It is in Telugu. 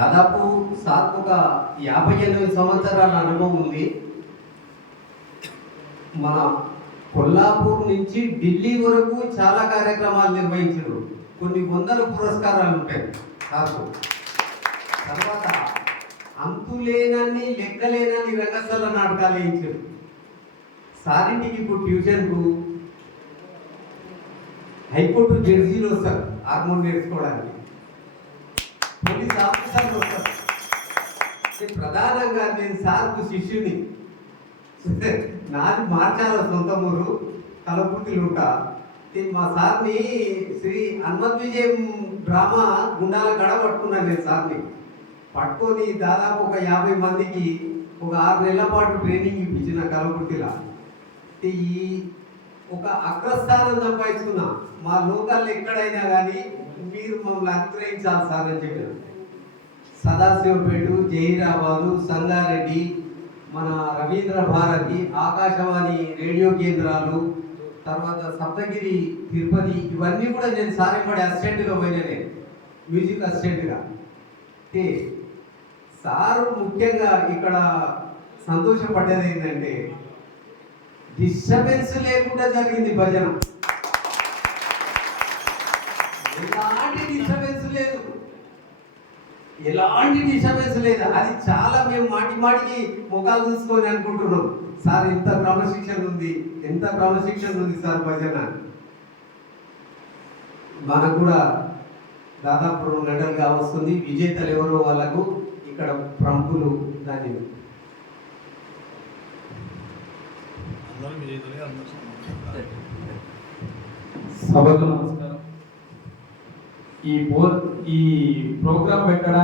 దాదాపు సార్కు ఒక 58 సంవత్సరాల అనుభవం ఉంది. మన కొల్లాపూర్ నుంచి ఢిల్లీ వరకు చాలా కార్యక్రమాలు నిర్వహించారు. కొన్ని వందల పురస్కారాలు ఉంటాయి సార్కు. తర్వాత అంతులేనన్ని లెక్కలేనన్ని రంగస్థల నాటకాలు వేయించారు. సారింటికి ఇప్పుడు ట్యూషన్కు హైకోర్టు జడ్జీలు వస్తారు హార్మోన్ నేర్చుకోవడానికి, పోలీస్ ఆఫీసర్లు వస్తారు. ప్రధానంగా నేను సార్కు శిష్యుని, నాది మార్చాల సొంత ఊరు కలపుర్తిలో ఉంటా. మా సార్ని శ్రీ హనుమత్ విజయం డ్రామా గుండాల గడ పట్టుకున్నాను. నేను సార్ని పట్టుకొని దాదాపు ఒక 50 మందికి ఒక 6 నెలల పాటు ట్రైనింగ్ ఇప్పించిన కలపుర్తిలా. ఈ ఒక అగ్రస్థానం సంపాదించుకున్నా. మా లోకల్ ఎక్కడైనా కానీ మీరు మమ్మల్ని అనుగ్రహించాలి సార్ అని చెప్పిన. సదాశివపేట, జహీరాబాదు, సంగారెడ్డి, మన రవీంద్ర భారతి, ఆకాశవాణి రేడియో కేంద్రాలు, తర్వాత సప్తగిరి, తిరుపతి, ఇవన్నీ కూడా నేను సారెంబడి అసిస్టెంట్గా పోయిననే, మ్యూజిక్ అసిస్టెంట్గా. అంటే సారు ముఖ్యంగా ఇక్కడ సంతోషపడ్డది ఏంటంటే డిస్టర్బెన్స్ లేకుండా జరిగింది భజన. ఎలాంటి డిస్టర్బెన్స్ లేదు, ఎలాంటి డిస్టర్బెన్స్ లేదు. అది చాలా మేము మాటి మాటికి ముఖాలు చూసుకొని అనుకుంటున్నాం, సార్ ఎంత క్రమశిక్షణ ఉంది, ఎంత క్రమశిక్షణ ఉంది సార్ భజన. మనకు కూడా దాదాపు 2 గంటలుగా వస్తుంది. విజేతలు ఎవరో వాళ్ళకు ఇక్కడ ప్రముఖులు దాన్ని సభకు నమస్కారం. ఈ ప్రోగ్రాం పెట్టడానికి